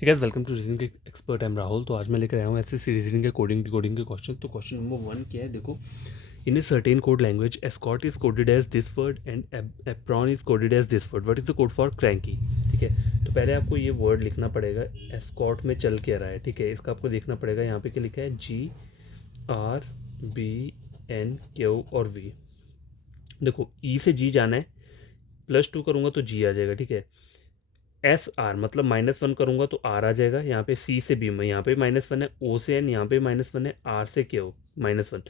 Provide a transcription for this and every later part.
Guys welcome to reasoning expert. I am Rahul. तो आज मैं लेकर आया हूँ ऐसे रीजनिंग के कोडिंग के क्वेश्चन। तो क्वेश्चन नंबर 1 क्या है, देखो। In a certain code language ascot is coded as this word and apron is coded as this word, what is the code for cranky. ठीक है, तो पहले आपको ये वर्ड लिखना पड़ेगा। एस्कॉट में चल के रहा है, ठीक है, इसका आपको देखना पड़ेगा। यहाँ पे क्या लिखा है, GRBNQ और V। देखो ई से जी जाना है, +2 करूँगा तो जी आ जाएगा, ठीक है। SR मतलब -1 करूँगा तो R आ जाएगा। यहाँ पे C से B में, यहाँ पे -1 है, O से N यहाँ पे -1 है, R से Q -1,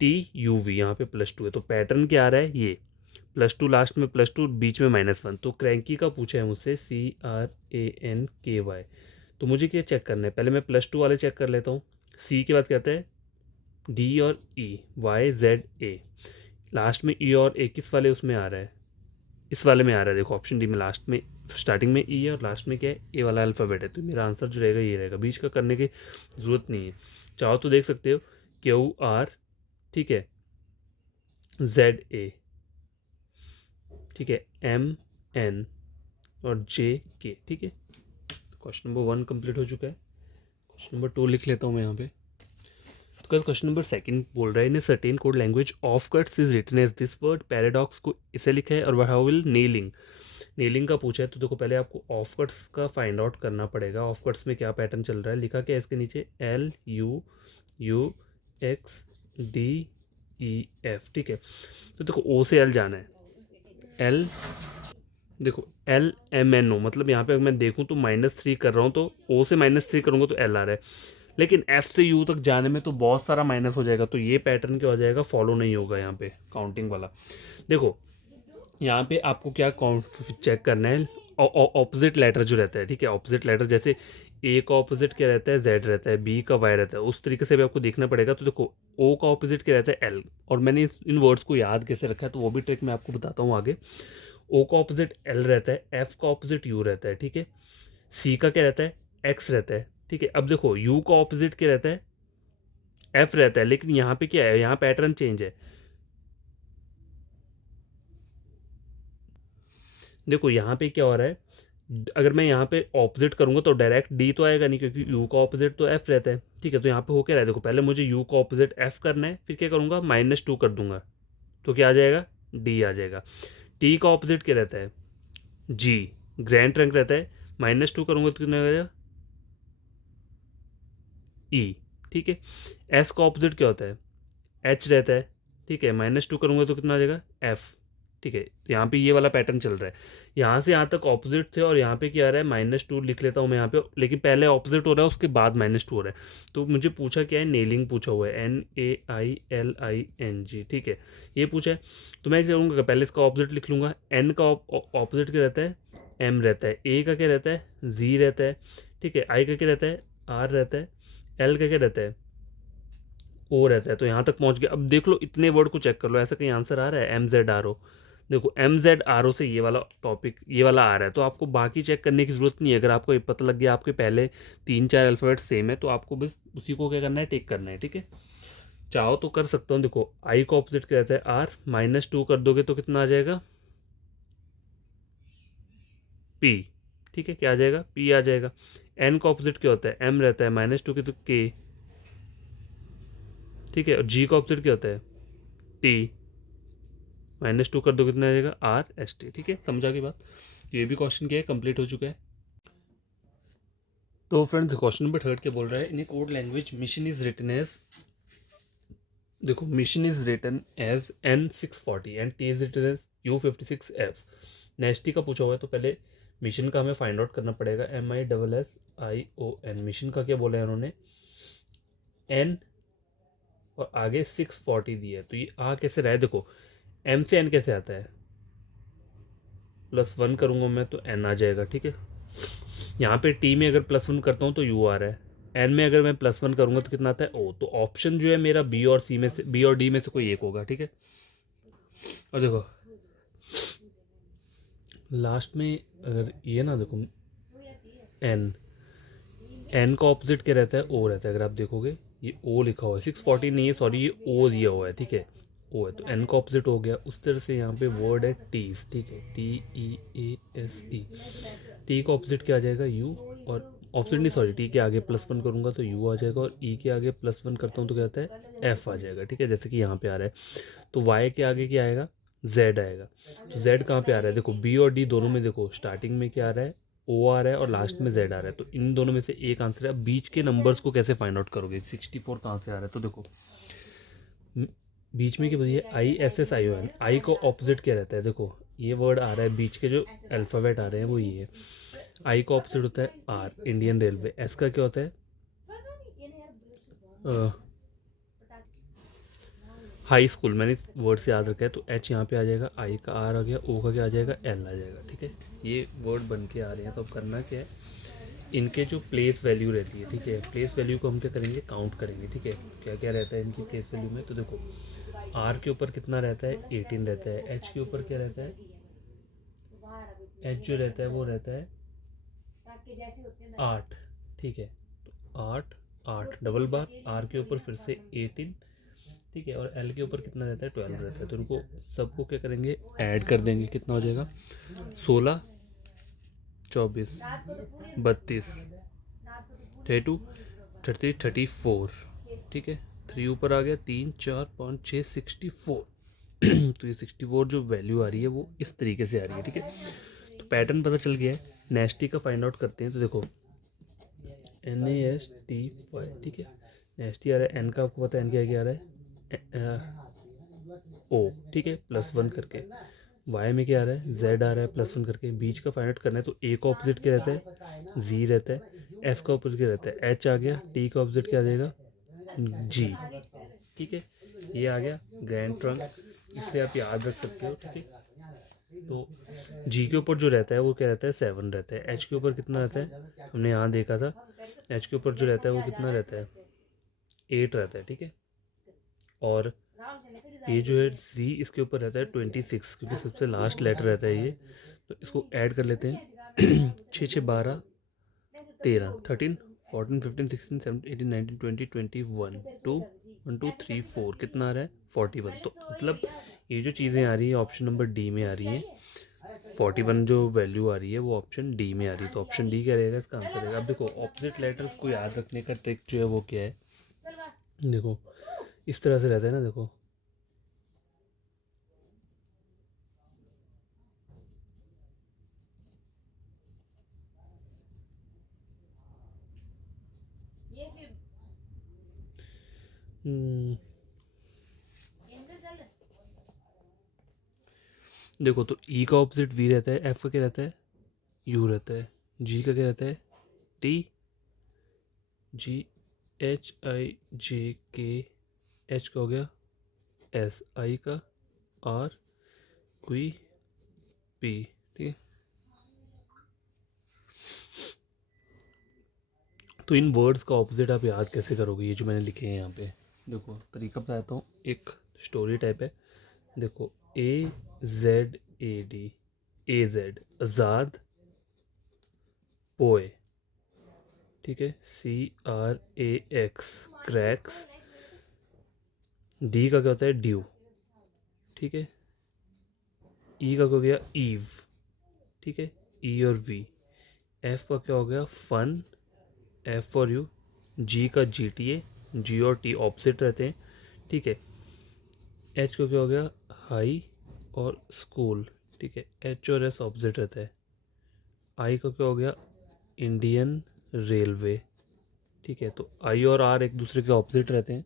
TUV यहाँ पे +2 है। तो पैटर्न क्या आ रहा है, ये +2 लास्ट में, +2 बीच में -1। तो क्रैंकी का पूछा है मुझसे, CRANKY। तो मुझे क्या चेक करना है, पहले मैं +2 वाले चेक कर लेता हूँ। C के बाद कहता है D और E, YZA। लास्ट में E और A किस वाले उसमें आ रहा है, इस वाले में आ रहा है। देखो ऑप्शन डी में लास्ट में, स्टार्टिंग में ई है और लास्ट में क्या है, ए वाला अल्फ़ाबेट है। तो मेरा आंसर जो रहेगा ये रहेगा, बीच का करने की ज़रूरत नहीं है। चाहो तो देख सकते हो, QR, ठीक है, ZA, ठीक है, MN और JK, ठीक है। क्वेश्चन नंबर 1 कंप्लीट हो चुका है। क्वेश्चन नंबर 2 लिख लेता हूँ मैं यहाँ पे। तो क्वेश्चन नंबर 2 बोल रहा है, in a certain code language of cuts is written as this word, paradox को इसे लिखा है, और हाउ विल नेलिंग का पूछा है। तो देखो पहले आपको ऑफ कट्स का फाइंड आउट करना पड़ेगा। ऑफ कट्स में क्या पैटर्न चल रहा है, लिखा क्या है इसके नीचे, LUUXDEF, ठीक है। तो देखो O से L जाना है, L, देखो LMNO मतलब यहाँ पे अगर मैं देखूँ तो -3 कर रहा हूँ, तो O से -3 करूँगा तो L आ रहा है। लेकिन F से U तक जाने में तो बहुत सारा माइनस हो जाएगा, तो ये पैटर्न क्या हो जाएगा, फॉलो नहीं होगा यहाँ पे काउंटिंग वाला। देखो यहाँ पे आपको क्या काउंट चेक करना है, ऑपोजिट लेटर जो रहता है, ठीक है। ऑपोजिट लेटर जैसे ए का ऑपोजिट क्या रहता है, जेड रहता है, बी का वाई रहता है, उस तरीके से भी आपको देखना पड़ेगा। तो देखो ओ का ऑपोजिट क्या रहता है, एल। और मैंने इन वर्ड्स को याद कैसे रखा है, तो वो भी ट्रिक मैं आपको बताता हूँ आगे। ओ का ऑपोजिट एल रहता है, एफ का ऑपोजिट यू रहता है, ठीक है। सी का क्या रहता है, एक्स रहता है, ठीक है। अब देखो यू का ऑपोजिट क्या रहता है, एफ रहता है, लेकिन यहाँ पे क्या है, यहाँ पैटर्न चेंज है। देखो यहाँ पे क्या हो रहा है, अगर मैं यहाँ पे ऑपोजिट करूँगा तो डायरेक्ट डी तो आएगा नहीं, क्योंकि यू का ऑपोजिट तो एफ रहता है, ठीक है। तो यहाँ पे हो क्या रहा है, देखो पहले मुझे यू का ऑपोजिट एफ करना है, फिर क्या करूँगा, -2 कर दूंगा, तो क्या आ जाएगा, डी आ जाएगा। टी का ऑपोजिट क्या रहता है, जी, ग्रैंड ट्रंक रहता है, -2 करूँगा तो कितना आ जाएगा, ई, ठीक है। एस का ऑपोजिट क्या होता है, एच रहता है, ठीक है, -2 करूँगा तो कितना आ जाएगा, एफ, ठीक है। तो यहाँ पे ये वाला पैटर्न चल रहा है, यहाँ से यहाँ तक ऑपोजिट थे, और यहाँ पे क्या आ रहा है, -2 लिख लेता हूँ मैं यहाँ पे, लेकिन पहले ऑपोजिट हो रहा है उसके बाद -2 हो रहा है। तो मुझे पूछा क्या है, नेलिंग पूछा हुआ है, NAILING, ठीक है, ये पूछा है। तो मैं क्या करूँगा, पहले इसका ऑपोजिट लिख लूँगा। एन का ऑपोजिट क्या रहता है, एम रहता है। ए का क्या रहता है, जी रहता है, ठीक है। आई का क्या रहता है, आर रहता है। एल का क्या रहता है, ओ रहता है। तो यहाँ तक पहुँच गया। अब देख लो, इतने वर्ड को चेक कर लो, ऐसा कहीं आंसर आ रहा है, MZRO। देखो MZRO से ये वाला टॉपिक, ये वाला आ रहा है, तो आपको बाकी चेक करने की ज़रूरत नहीं है। अगर आपको ये पता लग गया आपके पहले 3-4 अल्फ़ाबेट सेम है, तो आपको बस उसी को क्या करना है, टेक करना है, ठीक है। चाहो तो कर सकता हूँ। देखो आई का ऑपोजिट क्या रहता है, आर, -2 कर दोगे तो कितना आ जाएगा, पी, ठीक है। क्या आ जाएगा, पी आ जाएगा। एन का ऑपोजिट क्या होता है, एम रहता है, -2 के तो के, ठीक है। और जी का ऑपोजिट क्या होता है, टी, -2 कर दो कितना आ जाएगा, RST, ठीक है। समझा की बात। ये भी क्वेश्चन क्या है, कंप्लीट हो चुका है। तो फ्रेंड्स क्वेश्चन नंबर 3 क्या बोल रहा है, in a code language mission is written as, देखो mission is written as N640 and T is written as U56F। Nasty का पूछा हुआ है, तो पहले मिशन का हमें फाइंड आउट करना पड़ेगा, MISSION। मिशन का क्या बोला है उन्होंने, N और आगे 640 दिया है। तो ये आ कैसे रहा है, देखो M से N कैसे आता है, +1 करूँगा मैं तो N आ जाएगा, ठीक है। यहाँ पे टी में अगर +1 करता हूँ तो यू आ रहा है, एन में अगर मैं +1 करूँगा तो कितना आता है, ओ। तो ऑप्शन जो है मेरा बी और सी में से, बी और डी में से कोई एक होगा, ठीक है। और देखो लास्ट में अगर ये ना, देखो एन, एन का ऑपोजिट क्या रहता है, ओ रहता है। अगर आप देखोगे ये ओ लिखा हुआ है, 640 नहीं है, सॉरी, ये ओ दिया हुआ है, ठीक है, ओ है। तो एन का ऑपोजिट हो गया। उस तरह से यहाँ पे वर्ड है टीज, ठीक है, TEASE। टी का ऑपोजिट क्या आ जाएगा, यू, और ऑप्शन नहीं, सॉरी, टी के आगे +1 करूँगा तो यू आ जाएगा, और ई के आगे +1 करता हूँ तो क्या होता है एफ आ जाएगा, ठीक है, जैसे कि यहाँ पे आ रहा है। तो वाई के आगे क्या आएगा, जेड आएगा। तो जेड कहाँ पे आ रहा है, देखो बी और डी दोनों में, देखो स्टार्टिंग में क्या आ रहा है, ओ आ रहा है, और लास्ट में जेड आ रहा है, तो इन दोनों में से एक आंसर है। बीच के नंबर्स को कैसे फाइंड आउट करोगे, 64 कहाँ से आ रहा है, तो देखो बीच में क्या बोलिए, I S S I O N, I को ऑपोजिट क्या रहता है, देखो ये वर्ड आ रहा है, बीच के जो अल्फ़ाबेट आ रहे हैं वो ये है। आई का ऑपोजिट होता है आर, इंडियन रेलवे। एस का क्या होता है, हाई स्कूल, मैंने वर्ड से याद रखा है। तो एच यहाँ पे आ जाएगा, आई का आर आ गया, ओ का क्या आ जाएगा, एल आ जाएगा, ठीक है। ये वर्ड बन के आ रहे हैं, तो अब करना क्या है, इनके जो प्लेस वैल्यू रहती है, ठीक है, प्लेस वैल्यू को हम क्या करेंगे, काउंट करेंगे, ठीक है। क्या क्या रहता है इनकी प्लेस वैल्यू में, तो देखो आर के ऊपर कितना रहता है, 18 रहता है। एच के ऊपर क्या रहता है, एच जो रहता है वो रहता है 8, ठीक है। तो 8 8 डबल बार, आर के ऊपर फिर से 18, ठीक है, और एल के ऊपर कितना रहता है, 12 रहता है। तो उनको सबको क्या करेंगे, ऐड कर देंगे, कितना हो जाएगा, 16 24 32 32 33 34, ठीक है। 3 ऊपर आ गया, 3 4 5 6 64। तो ये 64 जो वैल्यू आ रही है वो इस तरीके से आ रही है, ठीक है। तो पैटर्न पता चल गया है। नेस्टी का फाइंड आउट करते हैं, तो देखो NASTY, ठीक है। नेस्टी आ रहा है, एन का आपको पता है एन क्या आ रहा है, ओ, ठीक है, +1 करके। वाई में क्या आ रहा है, जेड आ रहा है +1 करके। बीच का फाइंड आउट करना है, तो ए का ऑपोजिट क्या रहता है, जी रहता है। एस का ऑपोजिट क्या रहता है, एच आ गया। टी का ऑपोजिट क्या आ जाएगा, जी, ठीक है। ये आ गया ग्रैंड ट्रंक, इससे आप याद रख सकते हो, ठीक है। तो जी के ऊपर जो रहता है वो क्या रहता है, 7 रहता है। एच के ऊपर कितना रहता है, हमने यहाँ देखा था, एच के ऊपर जो रहता है वो कितना रहता है, 8 रहता है, ठीक है। और ये जो है जी, इसके ऊपर रहता है 26, क्योंकि सबसे लास्ट लेटर रहता है ये। तो इसको ऐड कर लेते हैं, 6 6 12 13 13 14 15 16 17 18 19 20 21 2 1 2 3 4, कितना आ रहा है, 41। तो मतलब ये जो चीज़ें आ रही है ऑप्शन नंबर डी में आ रही हैं। 41 जो वैल्यू आ रही है वो ऑप्शन डी में आ रही है, तो ऑप्शन डी क्या रहेगा इसका आंसर रहेगा। अब देखो ऑपोजिट लेटर्स को याद रखने का ट्रिक जो है वो क्या है, देखो इस तरह से रहता है ना, देखो हम्म, देखो तो ई का ऑपोजिट वी रहता है, एफ का क्या रहता है, यू रहता है, जी का क्या रहता है, टी, जी HIJK, एच का हो गया एस, आई का आर, क्वी पी, ठीक है। तो इन वर्ड्स का ऑपोजिट आप याद कैसे करोगे, ये जो मैंने लिखे हैं यहाँ पे, देखो तरीका बताता हूँ, एक स्टोरी टाइप है। देखो AZAD, AZ आज़ाद, पोए, ठीक है, CRAX क्रैक्स, डी का क्या होता है, ड्यू, ठीक है। ई का क्या हो गया, ईव, ठीक है, ई और वी। एफ का क्या हो गया, फन, एफ फॉर यू। जी का GTA, जी और टी ऑपोजिट रहते हैं, ठीक है। एच का क्या हो गया, हाई और स्कूल, ठीक है, एच और एस ऑपोजिट रहता है। आई का क्या हो गया, इंडियन रेलवे, ठीक है। तो आई और आर एक दूसरे के ऑपोजिट रहते हैं।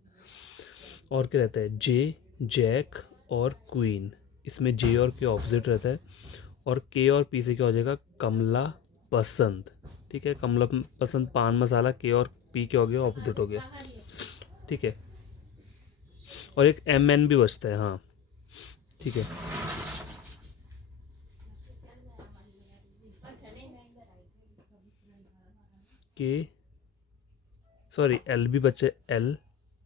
और क्या रहता है, जे, जैक और क्वीन, इसमें जे और के ऑपोजिट रहता है। और के और पी से क्या हो जाएगा, कमला पसंद, ठीक है। कमला पसंद पान मसाला, के और पी क्या हो गया, ऑपोजिट हो गया, ठीक है। और एक MN भी बचता है, हाँ, ठीक है। के, सॉरी एल भी बचे, एल,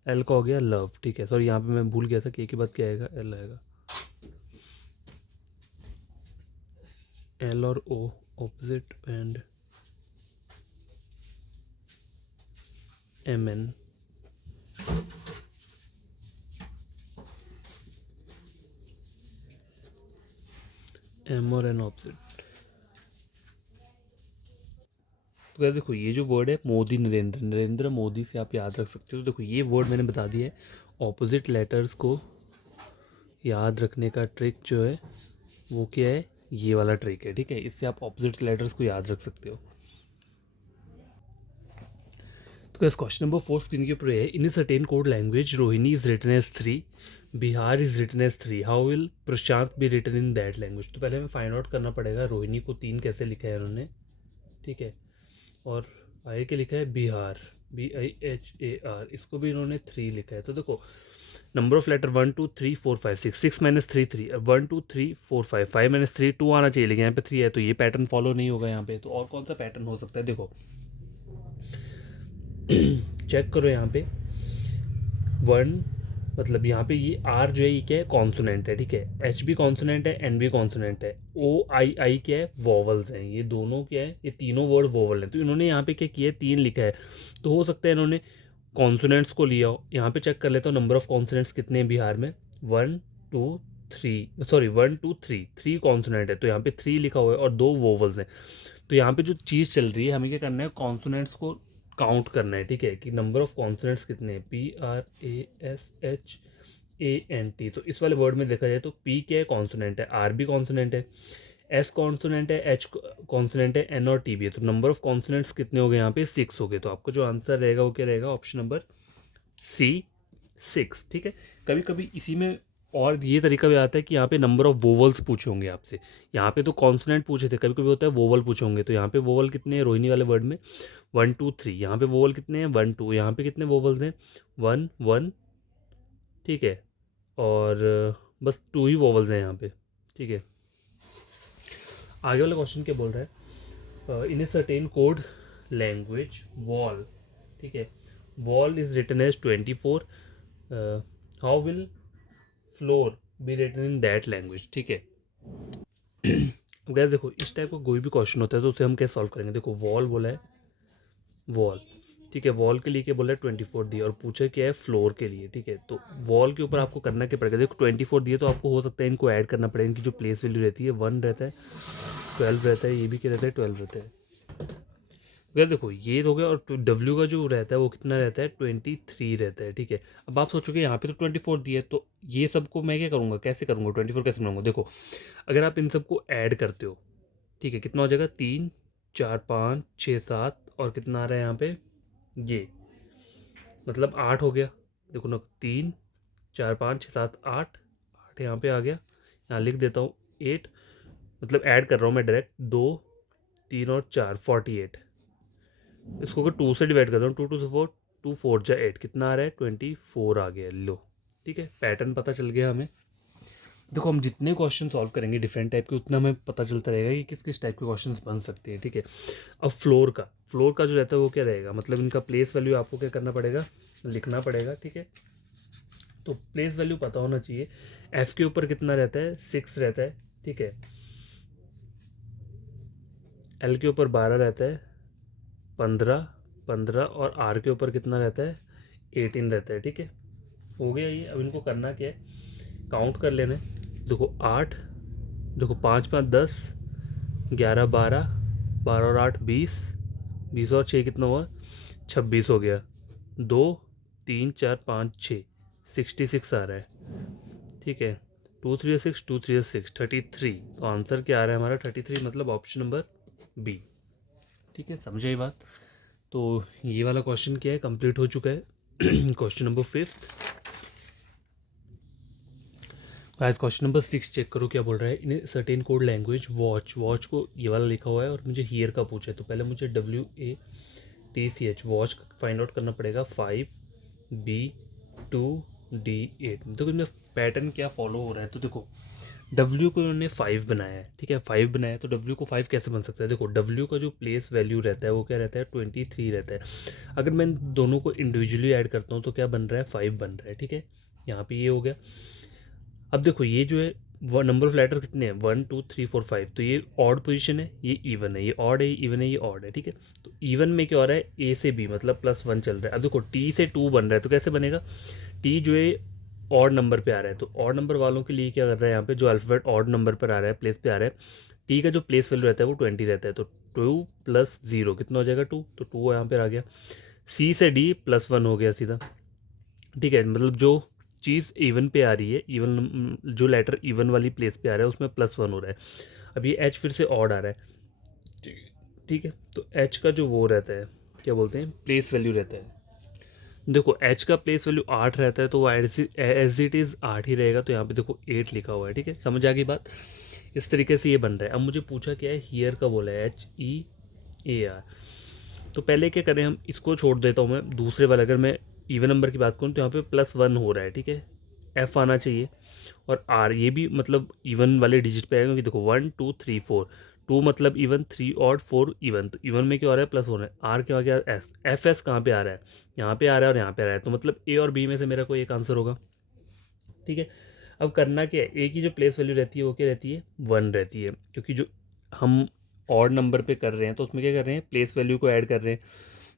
एल का हो गया लव, ठीक है। सॉरी यहाँ पे मैं भूल गया था, के बाद क्या आएगा, एल आएगा। एल और ओ ऑपोजिट, एंड MN, M और N ऑपोजिट। तो क्या देखो ये जो वर्ड है मोदी नरेंद्र, नरेंद्र मोदी से आप याद रख सकते हो। तो देखो ये वर्ड मैंने बता दिया है। ऑपोजिट लेटर्स को याद रखने का ट्रिक जो है वो क्या है, ये वाला ट्रिक है, ठीक है। इससे आप ऑपोजिट लेटर्स को याद रख सकते हो। तो इस क्वेश्चन नंबर 4 स्क्रीन के ऊपर है, in a certain code language Rohini is written as 3, Bihar is written as 3, how will Prashant be written in that language. तो पहले हमें फाइंड आउट करना पड़ेगा रोहिणी को 3 कैसे लिखा है उन्होंने, ठीक है। और आगे के लिखा है बिहार, BIHAR, इसको भी इन्होंने 3 लिखा है। तो देखो number of letter 1 2 3 4 5 6, 6 minus 3 3, 1 2 3 4 5, 5 minus 3 2 आना चाहिए, लेकिन यहाँ पे 3 है, तो ये पैटर्न फॉलो नहीं होगा यहाँ पे। तो और कौन सा पैटर्न हो सकता है, देखो चेक करो यहाँ पे 1, मतलब यहाँ पे ये R जो है ये क्या है, कॉन्सोनेंट है, ठीक है। H भी कॉन्सोनेंट है, N भी कॉन्सोनेंट है, OII क्या है, वॉवल्स हैं। ये दोनों क्या है, ये तीनों वर्ड वॉवल हैं। तो इन्होंने यहाँ पे क्या किया है, 3 लिखा है। तो हो सकता है इन्होंने कॉन्सोनेंट्स को लिया हो। यहाँ पे चेक कर लेता हूँ नंबर ऑफ कॉन्सोनेंट्स कितने हैं बिहार में, 1 2 3, सॉरी 1 2 3, 3 कॉन्सोनेंट है, तो यहाँ पे 3 लिखा हुआ है और 2 वोवल्स हैं। तो यहाँ पे जो चीज़ चल रही है, हमें क्या करना है, कॉन्सोनेंट्स को काउंट करना है, ठीक है, कि नंबर ऑफ कॉन्सोनेंट्स कितने हैं, PRASHANT। तो इस वाले वर्ड में देखा जाए तो P क्या है, कॉन्सोनेंट है, R भी कॉन्सोनेंट है, S कॉन्सोनेंट है, H कॉन्सोनेंट है, N और T भी है। तो नंबर ऑफ कॉन्सोनेंट्स कितने हो गए यहाँ पे, 6 हो गए। तो आपका जो आंसर रहेगा वो क्या रहेगा, ऑप्शन नंबर C 6, ठीक है। कभी कभी इसी में और ये तरीका भी आता है कि यहाँ पे नंबर ऑफ वोवल्स पूछे होंगे आपसे। यहाँ पे तो कॉन्सोनेंट पूछे थे, कभी कभी होता है वोवल पूछे होंगे। तो यहाँ पे वोवल कितने हैं रोहिणी वाले वर्ड में, 1 2 3। यहाँ पे वोवल कितने हैं, 1 2। यहाँ पे कितने वोवल्स हैं, 1 1, ठीक है। और बस 2 ही वोवल्स हैं यहाँ पे, ठीक है। आगे वाला क्वेश्चन क्या बोल रहा है, in a certain code language wall, ठीक है, wall is written as 24, how will floor be written in that language, ठीक है। गैस देखो इस टाइप का कोई भी क्वेश्चन होता है तो उसे हम कैसे सॉल्व करेंगे। देखो वॉल बोला है, वॉल, ठीक है, वॉल के लिए क्या बोला है, 24 दिया, और पूछा क्या है, फ्लोर के लिए, ठीक है। तो वॉल के ऊपर आपको करना क्या पड़ेगा, देखो 24 दिए तो आपको हो सकता है इनको ऐड करना पड़ेगा। इनकी जो प्लेस वैल्यू रहती है 1 रहता है, 12 रहता है, ये भी क्या रहता है, 12 रहता है। अगर देखो ये हो गया, और W का जो रहता है वो कितना रहता है, 23 रहता है, ठीक है। अब आप सोचोगे यहाँ पे तो 24 दिया है, तो ये सबको मैं क्या करूँगा, कैसे करूँगा, 24 कैसे बनाऊँगा। देखो अगर आप इन सबको ऐड करते हो, ठीक है, कितना हो जाएगा, 3 4 5 6 7, और कितना आ रहा है यहाँ पे, ये मतलब 8 हो गया। देखो ना, 3 4 5 6 7 8, 8 यहाँ पे आ गया, यहाँ लिख देता हूँ 8, मतलब ऐड कर रहा हूँ मैं डायरेक्ट, 2 3 और 4 48। इसको अगर 2 से डिवाइड करता हूँ, 2 2 से 4, 2 4 जा 8, कितना आ रहा है, 24 आ गया, लो, ठीक है। पैटर्न पता चल गया हमें। देखो हम जितने क्वेश्चन सॉल्व करेंगे डिफरेंट टाइप के, उतना हमें पता चलता रहेगा कि किस किस टाइप के क्वेश्चन बन सकते हैं, ठीक है। अब फ्लोर का जो रहता है वो क्या रहेगा, मतलब इनका प्लेस वैल्यू आपको क्या करना पड़ेगा, लिखना पड़ेगा, ठीक है। तो प्लेस वैल्यू पता होना चाहिए। एफ के ऊपर कितना रहता है, 6 रहता है, ठीक है। एल के ऊपर 12 रहता है, 15 और आर के ऊपर कितना रहता है, 18 रहता है, ठीक है। हो गया ये। अब इनको करना क्या है, काउंट कर लेना है। देखो 8, देखो 5 5 10, 11 12, 12 और 8 20, 20 और 6 कितना हुआ, 26 हो गया। 2 3 4 5 6, 66 आ रहा है, ठीक है। 2 3 6, 2 3 6, 33। तो आंसर क्या आ रहा है हमारा, 33, मतलब ऑप्शन नंबर बी, ठीक है। समझे ये बात। तो ये वाला क्वेश्चन क्या है, कंप्लीट हो चुका है। Question number 5। आज क्वेश्चन नंबर 6 चेक करो क्या बोल रहा है, in certain code language watch को ये वाला लिखा हुआ है और मुझे हियर का पूछा है। तो पहले मुझे WATCH वॉच फाइंड आउट करना पड़ेगा, 5B2D8। देखो इसमें पैटर्न क्या फॉलो हो रहा है। तो देखो W को उन्होंने 5 बनाया है, ठीक है, 5 बनाया है, तो W को 5 कैसे बन सकता है। देखो W का जो प्लेस वैल्यू रहता है वो क्या रहता है, 23 रहता है। अगर मैं दोनों को इंडिविजुअली ऐड करता हूँ तो क्या बन रहा है, 5 बन रहा है, ठीक है। यहाँ पे ये हो गया। अब देखो ये जो है वो नंबर ऑफ लेटर कितने हैं, 1 2 3 4 5, तो ये ऑड पोजीशन है, ये इवन है, ये ऑड है, ये इवन है, ये ऑड है, ठीक है। तो इवन में क्या हो रहा है, A से B मतलब +1 चल रहा है। अब देखो T से 2 बन रहा है, तो कैसे बनेगा, T जो है ऑड नंबर पे आ रहा है, तो ऑड नंबर वालों के लिए क्या कर रहा है, यहाँ पे जो अल्फ़ाबेट ऑड नंबर पर आ रहा है, प्लेस पे आ रहा है, टी का जो प्लेस वैल्यू रहता है वो 20 रहता है, तो 2 + 0 कितना हो जाएगा 2, तो 2 यहाँ पर आ गया। सी से डी +1 हो गया सीधा, ठीक है, मतलब जो चीज़ इवन पे आ रही है, इवन जो लेटर इवन वाली प्लेस पे आ रहा है उसमें +1 हो रहा है। अब ये एच फिर से ऑड आ रहा है, ठीक है, तो एच का जो वो रहता है, क्या बोलते हैं, प्लेस वैल्यू रहता है। देखो एच का प्लेस वैल्यू 8 रहता है, तो वो एज इट इज़ 8 ही रहेगा, तो यहाँ पे देखो 8 लिखा हुआ है, ठीक है, समझ आ गई बात। इस तरीके से ये बन रहा है। अब मुझे पूछा क्या है, हियर का बोला है HEAR। तो पहले क्या करें, हम इसको छोड़ देता हूँ मैं, दूसरे वाला अगर मैं इवन नंबर की बात करूँ तो यहाँ पे +1 हो रहा है, ठीक है, एफ आना चाहिए, और आर ये भी मतलब इवन वाले डिजिट पे आएगा, क्योंकि देखो 1 2 3 4, 2 मतलब इवन, 3 ऑड 4 इवन, तो इवन में क्या हो रहा है, प्लस हो रहा है। आर क्या आ गया, एस, एफ एस कहाँ पे आ रहा है, यहाँ पे आ रहा है और यहाँ पे आ रहा है, तो मतलब ए और बी में से मेरा कोई एक आंसर होगा, ठीक है। अब करना क्या है, ए की जो प्लेस वैल्यू रहती है वो क्या रहती है, 1 रहती है, क्योंकि जो हम ऑड नंबर पे कर रहे हैं तो उसमें क्या कर रहे हैं, प्लेस वैल्यू को ऐड कर रहे हैं।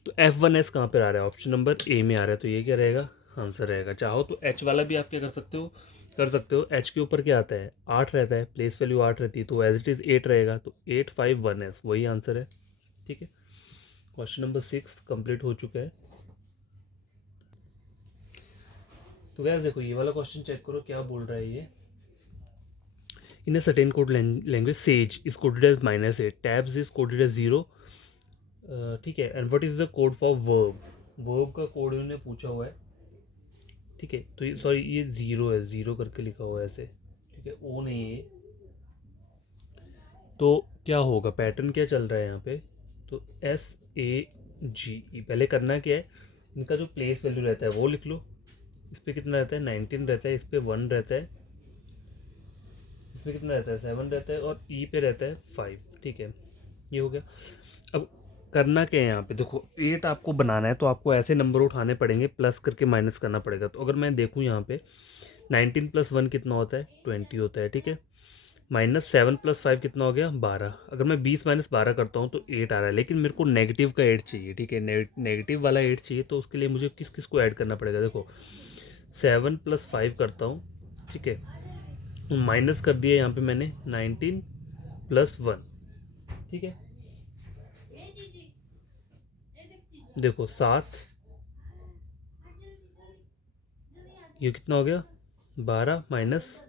तो F1S कहाँ पर आ रहा है, ऑप्शन नंबर ए में आ रहा है, तो ये क्या रहेगा, आंसर रहेगा। चाहो तो एच वाला भी आप क्या कर सकते हो। एच के ऊपर क्या आता है, 8 रहता है, प्लेस वैल्यू 8 रहती है, तो एज इट इज़ 8 रहेगा, तो 851S वही आंसर है, ठीक है। क्वेश्चन नंबर 6 कंप्लीट हो चुका है। तो यार देखो ये वाला क्वेश्चन चेक करो क्या बोल रहा है ये। इन a certain code language sage is coded as -8, tabs is coded as 0, ठीक है, and what is the code for verb, verb का कोड इन्होंने पूछा हुआ है, ठीक है, तो ये सॉरी ये 0 है, 0 करके लिखा हुआ है ऐसे, ठीक है, ओ नहीं है ये। तो क्या होगा, पैटर्न क्या चल रहा है यहाँ पे, तो SAGE पहले करना क्या है, इनका जो प्लेस वैल्यू रहता है वो लिख लो। इस पर कितना रहता है, 19 रहता है, इस पर 1 रहता है, इसमें कितना रहता है, 7 रहता है, और ई पे रहता है 5, ठीक है, ये हो गया। अब करना क्या है यहाँ पे, देखो 8 आपको बनाना है तो आपको ऐसे नंबर उठाने पड़ेंगे, प्लस करके माइनस करना पड़ेगा। तो अगर मैं देखूँ यहाँ पे 19 + 1 कितना होता है, 20 होता है, ठीक है, -7 + 5 कितना हो गया, 12। अगर मैं 20 - 12 करता हूँ तो 8 आ रहा है, लेकिन मेरे को नेगेटिव का 8 चाहिए, ठीक है, नेगेटिव वाला 8 चाहिए, तो उसके लिए मुझे किस किस को ऐड करना पड़ेगा, देखो 7 + 5 करता हूँ, ठीक है, माइनस कर दिया यहाँ पे मैंने 19 + 1, ठीक है, देखो 7, ये कितना हो गया, 12 - 20,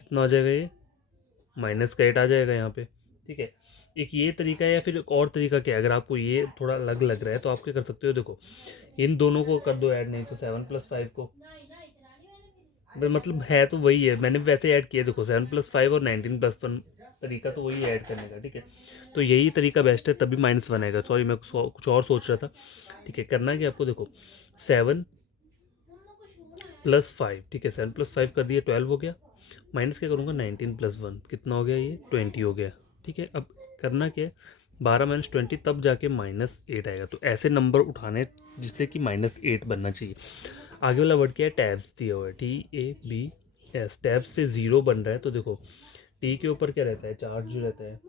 कितना आ जाएगा ये, -8 आ जाएगा यहाँ पे, ठीक है। एक ये तरीका है, या फिर एक और तरीका क्या है, अगर आपको ये थोड़ा अलग लग रहा है तो आप क्या कर सकते हो, देखो इन दोनों को कर दो ऐड, नहीं तो 7 + 5 को, मतलब है तो वही है, मैंने वैसे ऐड किया, देखो 7 + 5 और 19 + 1, तरीका तो वही ऐड करने का, ठीक है, तो यही तरीका बेस्ट है, तभी -1 आएगा। सॉरी मैं कुछ और सोच रहा था, ठीक है। करना है कि आपको देखो 7 + 5, ठीक है, 7 + 5 कर दिया 12 हो गया, माइनस क्या करूँगा 19 + 1 कितना हो गया, ये 20 हो गया, ठीक है। अब करना क्या है, 12 - 20 तब जाके -8 आएगा, तो ऐसे नंबर उठाने जिससे कि -8 बनना चाहिए। आगे वाला वर्ड क्या है, टैब्स दिया हुआ है, TABS, टैब्स से 0 बन रहा है, तो देखो टी के ऊपर क्या रहता है, चार्ज जो रहता है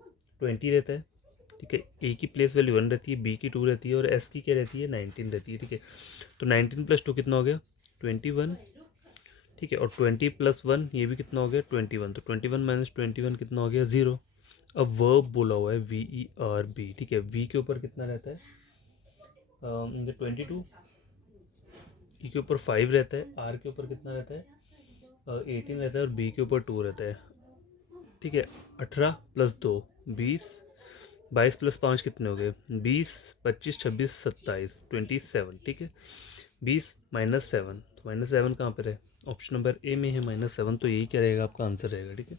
20 रहता है, ठीक है, ए की प्लेस वैल्यू 1 रहती है, बी की 2 रहती है, और एस की क्या रहती है 19 रहती है, ठीक है। तो 19 + 2 कितना हो गया 21, ठीक है, और 20 + 1 ये भी कितना हो गया 21, तो 21 - 21 कितना हो गया 0। अब वर्ब बोला हुआ है VERB, ठीक है, वी के ऊपर कितना रहता है 22, ई के ऊपर 5 रहता है, आर के ऊपर कितना रहता है 18 रहता है, और बी के ऊपर 2 रहता है, ठीक है। 18 + 2 20, 22 + 5 कितने हो गए 20, 25 26 27 27, ठीक है। 20 - 7, तो -7 कहाँ पर है, ऑप्शन नंबर ए में है -7, तो यही क्या रहेगा आपका आंसर रहेगा, ठीक है।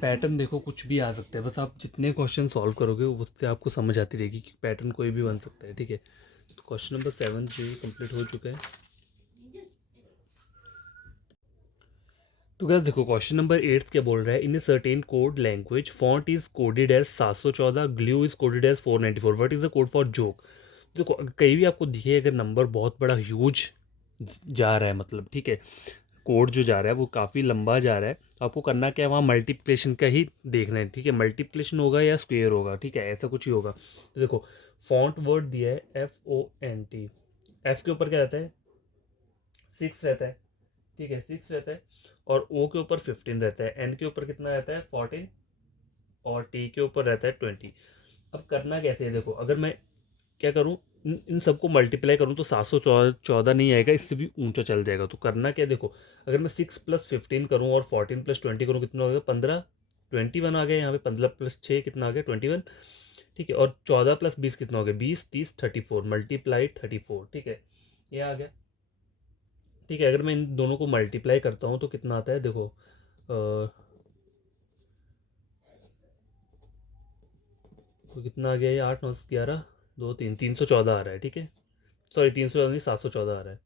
पैटर्न देखो कुछ भी आ सकता है, बस आप जितने क्वेश्चन सॉल्व करोगे उससे आपको समझ आती रहेगी कि पैटर्न कोई भी बन सकता है, ठीक है। तो क्वेश्चन नंबर 7 जो कंप्लीट हो चुका है। तो क्या देखो क्वेश्चन नंबर 8 क्या बोल रहा है, in a certain code language font is coded as 714, glue is coded as 494, what is the code for joke. देखो कहीं भी आपको दिखे अगर नंबर बहुत बड़ा ह्यूज जा रहा है, मतलब ठीक है, कोड जो जा रहा है वो काफ़ी लंबा जा रहा है, तो आपको करना क्या है, वहाँ मल्टीप्लिकेशन का ही देखना है, ठीक है, मल्टीप्लिकेशन होगा या स्क्वेयर होगा, ठीक है, ऐसा कुछ ही होगा। तो देखो फॉन्ट वर्ड दिया है FONT, एफ के ऊपर क्या रहता है 6 रहता है, ठीक है, 6 रहता है, और O के ऊपर 15 रहता है, N के ऊपर कितना रहता है 14 और T के ऊपर रहता है 20। अब करना कैसे है देखो, अगर मैं क्या करूँ, इन सबको मल्टीप्लाई करूँ तो 714 नहीं आएगा, इससे भी ऊंचा चल जाएगा। तो करना क्या देखो, अगर मैं 6+15 करूँ और 14+20 करूँ कितना हो गया 15, 21 आ गया यहाँ पे। 15+6 कितना आ गया 21, ठीक है। और 14+20 कितना हो गया 20, 30, 34 मल्टीप्लाई 34, ठीक है, ये आ गया। ठीक है, अगर मैं इन दोनों को मल्टीप्लाई करता हूँ तो कितना आता है देखो, तो कितना आ गया ये 8 9 11 2 3 314 आ रहा है, ठीक है। सॉरी 314 नहीं, 714 आ रहा है।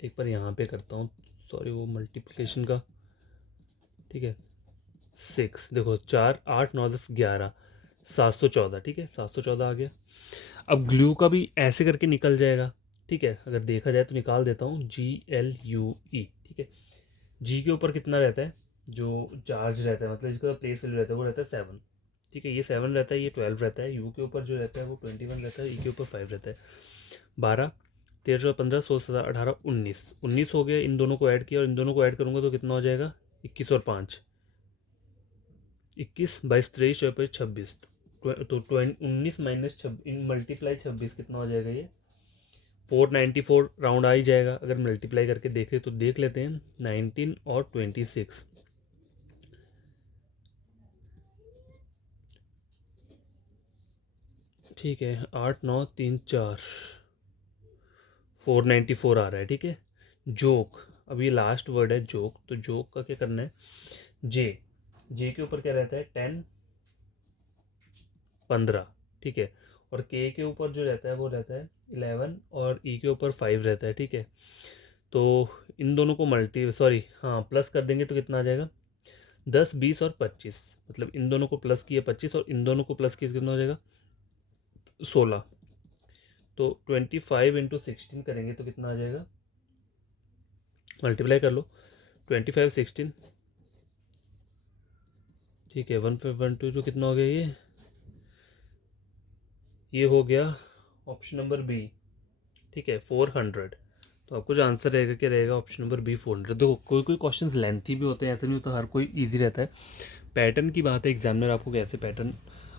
एक बार यहाँ पे करता हूँ, सॉरी वो मल्टीप्लिकेशन का, ठीक है। 6 देखो 4 8 9 10 11 714, ठीक है, 714 आ गया। अब ग्लू का भी ऐसे करके निकल जाएगा, ठीक है। अगर देखा जाए तो निकाल देता हूँ, GLUE, ठीक है। जी के ऊपर कितना रहता है, जो चार्ज रहता है मतलब जिसका प्लेस वैल्यू रहता है वो रहता है 7, ठीक है। ये 7 रहता है, ये 12 रहता है। यू के ऊपर जो रहता है वो 21 रहता है, ई के ऊपर 5 रहता है। 12 13 15 16 17 18 19 19 हो गया। इन दोनों को ऐड किया और इन दोनों को ऐड करूँगा तो कितना हो जाएगा 21 और 5 21 22 23 24 26, तो 19 माइनस 26 मल्टीप्लाई 26 कितना हो जाएगा ये 494 राउंड आ ही जाएगा। अगर मल्टीप्लाई करके देखें तो देख लेते हैं 19 और 26, ठीक है। 8 9 3 4 494 आ रहा है, ठीक है। जोक, अब ये लास्ट वर्ड है जोक, तो जोक का क्या करना है, जे जे के ऊपर क्या रहता है 10 15, ठीक है। और के ऊपर जो रहता है वो रहता है 11 और ई के ऊपर 5 रहता है, ठीक है। तो इन दोनों को मल्टी सॉरी हाँ प्लस कर देंगे तो कितना आ जाएगा 10 20 और 25, मतलब इन दोनों को प्लस किया 25 और इन दोनों को प्लस किया कितना हो जाएगा 16। तो 25 × 16 करेंगे तो कितना आ जाएगा, मल्टीप्लाई कर लो 25 16, ठीक है। 1512 जो कितना हो गया ये हो गया ऑप्शन नंबर बी, ठीक है 400। तो आपको जो आंसर रहेगा क्या रहेगा ऑप्शन नंबर बी 400। देखो कोई कोई क्वेश्चंस लेंथी भी होते हैं, ऐसा नहीं होता हर कोई इजी रहता है। पैटर्न की बात है, एग्जामिनर आपको कैसे पैटर्न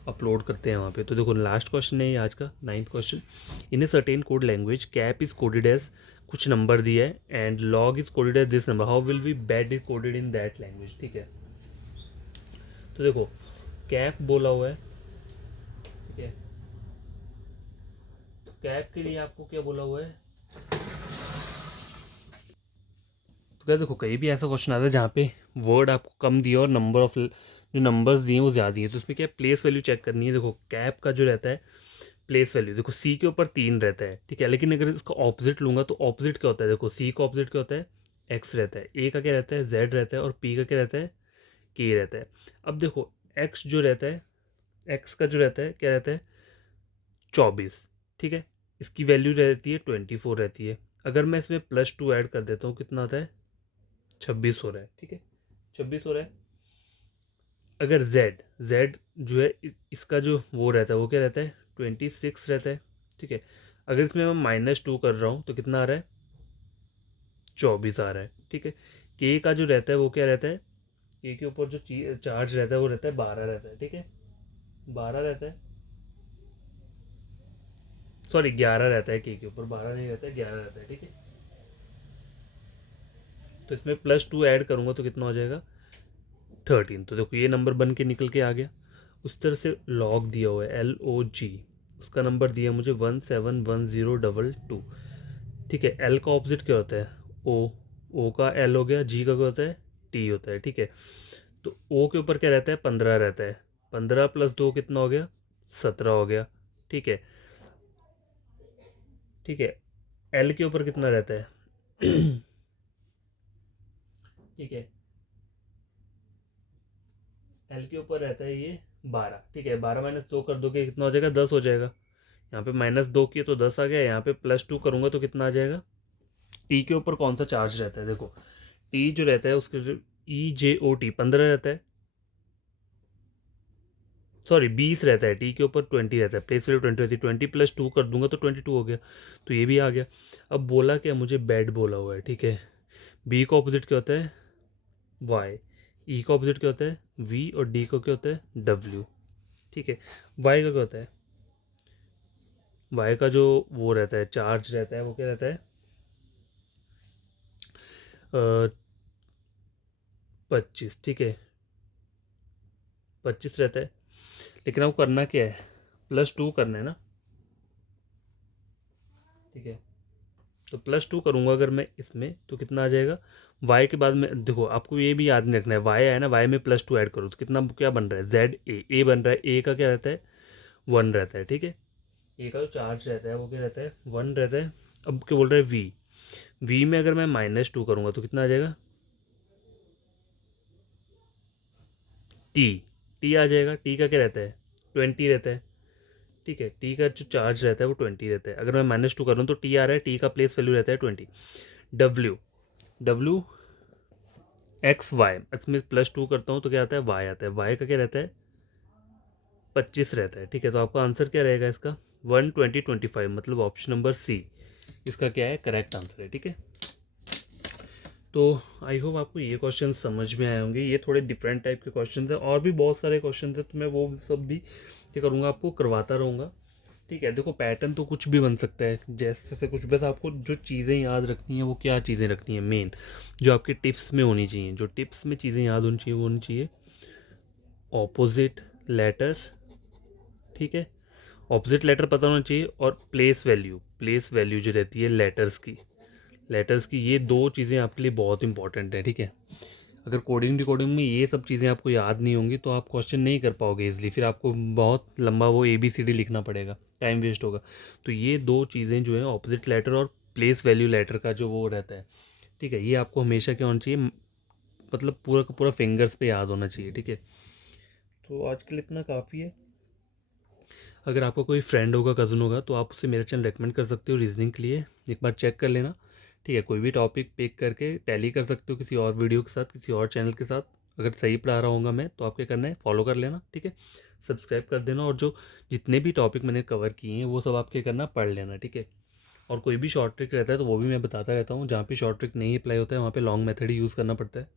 अपलोड करते हैं वहाँ पे। तो देखो लास्ट क्वेश्चन है ये आज का 9th question. In a certain code language cap is coded as कुछ नंबर दिया है and log is coded as this number, how will be bad is coded in that language, ठीक है। तो देखो कैप बोला हुआ है, ठीक है। तो कैप के लिए आपको क्या बोला हुआ है, तो क्या देखो कहीं भी ऐसा क्वेश्चन आता है जहाँ पे वर्ड आपको कम दिया और नंबर ऑफ जो नंबर्स दिए वो ज़्यादा दिए, तो उसमें क्या प्लेस वैल्यू चेक करनी है। देखो कैप का जो रहता है प्लेस वैल्यू, देखो सी के ऊपर 3 रहता है, ठीक है। लेकिन अगर इसका ऑपोजिट लूँगा तो ऑपोजिट क्या होता है, देखो सी का ऑपोजिट क्या होता है एक्स रहता है, ए का क्या रहता है जेड रहता है और पी का क्या रहता है के रहता है। अब देखो एक्स जो रहता है, एक्स का जो रहता है क्या रहता है 24, ठीक है। इसकी वैल्यू रहती है 24 रहती है। अगर मैं इसमें +2 ऐड कर देता हूँ कितना आता है 26 हो रहा है, ठीक है 26 हो रहा है। अगर जेड जो है इसका जो वो रहता है वो क्या रहता है 26 रहता है, ठीक है। अगर इसमें मैं -2 कर रहा हूँ तो कितना आ रहा है 24 आ रहा है, ठीक है। के का जो रहता है वो क्या रहता है, के के ऊपर जो चार्ज रहता है वो रहता है 12 रहता है, ठीक है 12 रहता है, सॉरी 11 रहता है। के ऊपर 12 नहीं रहता है 11 रहता है, ठीक है। तो इसमें +2 ऐड करूँगा तो कितना हो जाएगा 13। तो देखो ये नंबर बन के निकल के आ गया। उस तरह से लॉग दिया हुआ है LOG, उसका नंबर दिया मुझे 171022, ठीक है। एल का ऑपोजिट क्या होता है ओ का एल हो गया, जी का क्या होता है टी होता है, ठीक है। तो ओ के ऊपर क्या रहता है 15 रहता है, 15 + 2 कितना हो गया 17 हो गया, ठीक है। ठीक है एल के ऊपर कितना रहता है ठीक है एल के ऊपर रहता है ये 12, ठीक है। 12 - 2 कर दोगे कितना हो जाएगा 10 हो जाएगा। यहाँ पे -2 किए तो 10 आ गया, यहाँ पे +2 करूँगा तो कितना आ जाएगा। टी के ऊपर कौन सा चार्ज रहता है देखो, टी जो रहता है उसके जो EJOT 15 रहता है, सॉरी 20 रहता है, टी के ऊपर 20 रहता है, प्लेस वैल्यू 20 रहती है, 20 + 2 कर दूंगा तो 22 हो गया, तो ये भी आ गया। अब बोला क्या, मुझे बेड बोला हुआ है, ठीक है। बी का ऑपोजिट क्या होता है, वाई। ई का ऑपोजिट क्या होता है, वी। और डी का क्या होता है, डब्ल्यू, ठीक है। वाई का क्या होता है, वाई का जो वो रहता है, चार्ज रहता है, वो क्या रहता है, 25, ठीक है, 25 रहता है। लेकिन आपको करना क्या है, +2 करना है ना, ठीक है। तो +2 करूँगा अगर मैं इसमें, तो कितना आ जाएगा, वाई के बाद में देखो आपको ये भी याद नहीं रखना है, वाई है ना, वाई में +2 ऐड करो तो कितना क्या बन रहा है, जेड ए बन रहा है। ए का क्या रहता है, 1 रहता है, ठीक है। ए का जो चार्ज रहता है वो क्या रहता है, 1 रहता है। अब क्या बोल रहा है, वी। वी में अगर मैं -2 करूँगा तो कितना आ जाएगा, टी। टी आ जाएगा, टी का क्या रहता है, 20 रहता है, ठीक है। टी का जो चार्ज रहता है वो 20 रहता है। अगर मैं -2 करूँ तो टी आ रहा है, टी का प्लेस वैल्यू रहता है 20। डब्ल्यू, डब्ल्यू XY, इसमें +2 करता हूँ तो क्या आता है, वाई आता है। वाई का क्या रहता है, 25 रहता है, ठीक है। तो आपका आंसर क्या रहेगा इसका, 120/25, मतलब ऑप्शन नंबर सी इसका क्या है, करेक्ट आंसर है, ठीक है। तो आई होप आपको ये क्वेश्चन समझ में आए होंगे। ये थोड़े डिफरेंट टाइप के क्वेश्चन है, और भी बहुत सारे क्वेश्चन है, तो मैं वो सब भी क्या करूँगा, आपको करवाता रहूँगा, ठीक है। देखो पैटर्न तो कुछ भी बन सकता है, जैसे जैसे कुछ, बस आपको जो चीज़ें याद रखनी है वो क्या चीज़ें रखनी है, मेन जो आपकी टिप्स में होनी चाहिए, जो टिप्स में चीज़ें याद होनी चाहिए वो होनी चाहिए, ऑपोजिट लेटर, ठीक है। ऑपोजिट लेटर पता होना चाहिए, और प्लेस वैल्यू, प्लेस वैल्यू जो रहती है लेटर्स की, लेटर्स की, ये दो चीज़ें आपके लिए बहुत इंपॉर्टेंट है, ठीक है। अगर कोडिंग डिकोडिंग में ये सब चीज़ें आपको याद नहीं होंगी तो आप क्वेश्चन नहीं कर पाओगे इजीली, फिर आपको बहुत लंबा वो ABCD लिखना पड़ेगा, टाइम वेस्ट होगा। तो ये दो चीज़ें जो है, ऑपोजिट लेटर और प्लेस वैल्यू लेटर का जो वो रहता है, ठीक है, ये आपको हमेशा क्या होना चाहिए, मतलब पूरा का पूरा फिंगर्स पे याद होना चाहिए, ठीक है। तो आज के लिए इतना काफ़ी है। अगर आपका कोई फ्रेंड होगा, कज़न होगा, तो आप उसे मेरा चैनल रेकमेंड कर सकते हो रीजनिंग के लिए, एक बार चेक कर लेना, ठीक है। कोई भी टॉपिक पिक करके टैली कर सकते हो किसी और वीडियो के साथ, किसी और चैनल के साथ। अगर सही पढ़ा रहा होगा मैं तो आपके करना है, फॉलो कर लेना, ठीक है। सब्सक्राइब कर देना, और जो जितने भी टॉपिक मैंने कवर किए हैं वो सब आपके करना, पढ़ लेना, ठीक है। और कोई भी शॉर्ट ट्रिक रहता है तो वो भी मैं बताता रहता हूँ, जहाँ पे शॉर्ट ट्रिक नहीं अप्लाई होता है वहाँ पे लॉन्ग मेथड ही यूज़ करना पड़ता है।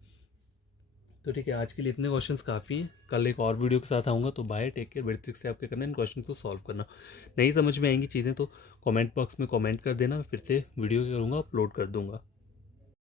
तो ठीक है, आज के लिए इतने क्वेश्चंस काफ़ी हैं। कल एक और वीडियो के साथ आऊँगा, तो बाय, टेक केयर। बड़ी ट्रिक से आपके करना, इन क्वेश्चन को सॉल्व करना। नहीं समझ में आएंगी चीज़ें तो कमेंट बॉक्स में कमेंट कर देना, मैं फिर से वीडियो करूँगा, अपलोड कर दूँगा।